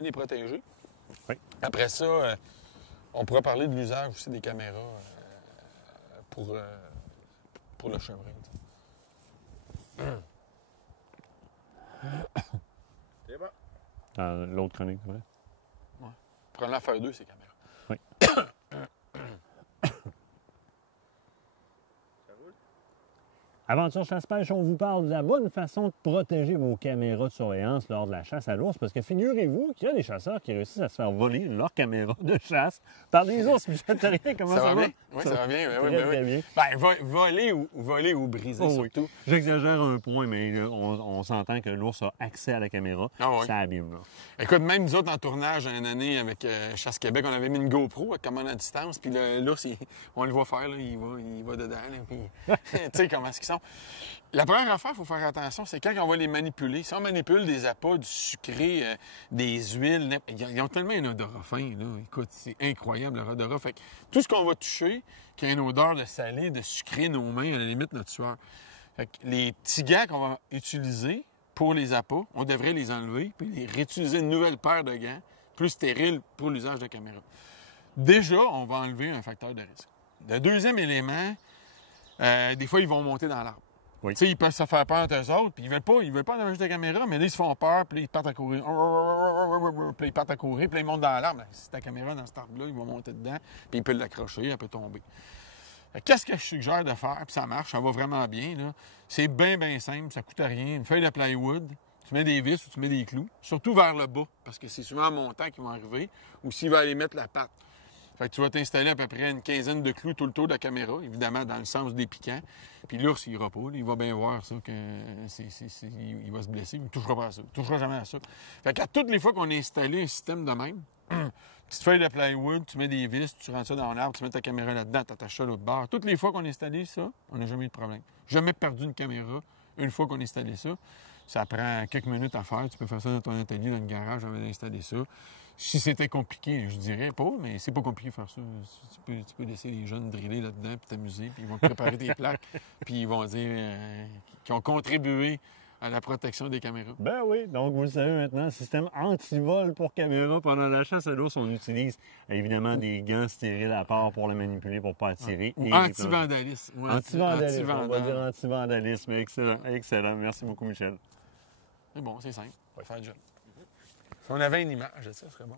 les protéger. Oui. Après ça, on pourra parler de l'usage aussi des caméras pour le chevreuil. C'est bon. Dans l'autre chronique, c'est vrai? Ouais. Pour en faire 2, ces caméras. Oui. Ça roule? Aventure Chasse-Pêche, on vous parle de la bonne façon de protéger vos caméras de surveillance lors de la chasse à l'ours, parce que figurez-vous qu'il y a des chasseurs qui réussissent à se faire voler leur caméra de chasse par des ours. Michel Therrien, comment ça va? bien? Oui, ça va bien. Oui, Très bien. Ben, voler ou briser, Oh, oui. surtout. J'exagère un point, mais là, on s'entend que l'ours a accès à la caméra. Ah oui. Ça abîme, là. Écoute, même nous autres, en tournage, une année avec Chasse Québec, on avait mis une GoPro à commande à distance, puis l'ours, on le voit faire, là, il va dedans, là, puis tu sais comment est-ce qu'ils sont. La première affaire, il faut faire attention, c'est quand on va les manipuler. Si on manipule des appâts, du sucré, des huiles, ils ont tellement un odorat fin, là. Écoute, c'est incroyable, leur odorat. Fait que tout ce qu'on va toucher, qui a une odeur de salé, de sucré, nos mains, à la limite, notre sueur. Fait que les petits gants qu'on va utiliser pour les appâts, on devrait les enlever, puis les réutiliser une nouvelle paire de gants, plus stériles pour l'usage de caméra. Déjà, on va enlever un facteur de risque. Le deuxième élément, des fois, ils vont monter dans l'arbre. Oui. Tu sais, ils peuvent se faire peur d'eux autres, puis ils veulent pas enlever ta caméra, mais là, ils se font peur, puis là, ils partent à courir. Puis ils partent à courir, puis là, ils montent dans l'arbre. Si ta caméra dans cet arbre-là, ils vont monter dedans, puis ils peuvent l'accrocher, elle peut tomber. Qu'est-ce que je suggère de faire, puis ça marche, ça va vraiment bien, là. C'est bien, bien simple, ça coûte rien. Une feuille de plywood, tu mets des vis ou tu mets des clous, surtout vers le bas, parce que c'est souvent en montant qu'ils vont arriver, ou s'il va aller mettre la patte. Fait que tu vas t'installer à peu près une quinzaine de clous tout le tour de la caméra, évidemment dans le sens des piquants. Puis l'ours, il ira pas. Il va bien voir ça, que il va se blesser. Il ne touchera pas à ça. Il ne touchera jamais à ça. Fait qu'à toutes les fois qu'on a installé un système de même, petite feuille de plywood, tu mets des vis, tu rentres ça dans l'arbre, tu mets ta caméra là-dedans, tu attaches ça à l'autre bord. Toutes les fois qu'on a installé ça, on n'a jamais eu de problème. Jamais perdu une caméra une fois qu'on a installé ça. Ça prend quelques minutes à faire. Tu peux faire ça dans ton atelier, dans le garage, avant d'installer ça. Si c'était compliqué, je dirais pas, mais c'est pas compliqué de faire ça. Tu peux laisser les jeunes driller là-dedans, puis t'amuser, puis ils vont préparer des plaques, puis ils vont dire qu'ils ont contribué à la protection des caméras. Ben oui, donc vous le savez maintenant, système anti-vol pour caméra. Pendant la chasse à l'ours, on utilise évidemment des gants stériles à part pour le manipuler, pour ne pas attirer. Anti-vandalisme. Ouais, Anti-vandalisme, on va dire anti-vandalisme. Excellent, excellent. Merci beaucoup, Michel. C'est bon, c'est simple. On va faire le job. Si on avait une image de ça, ce serait bon.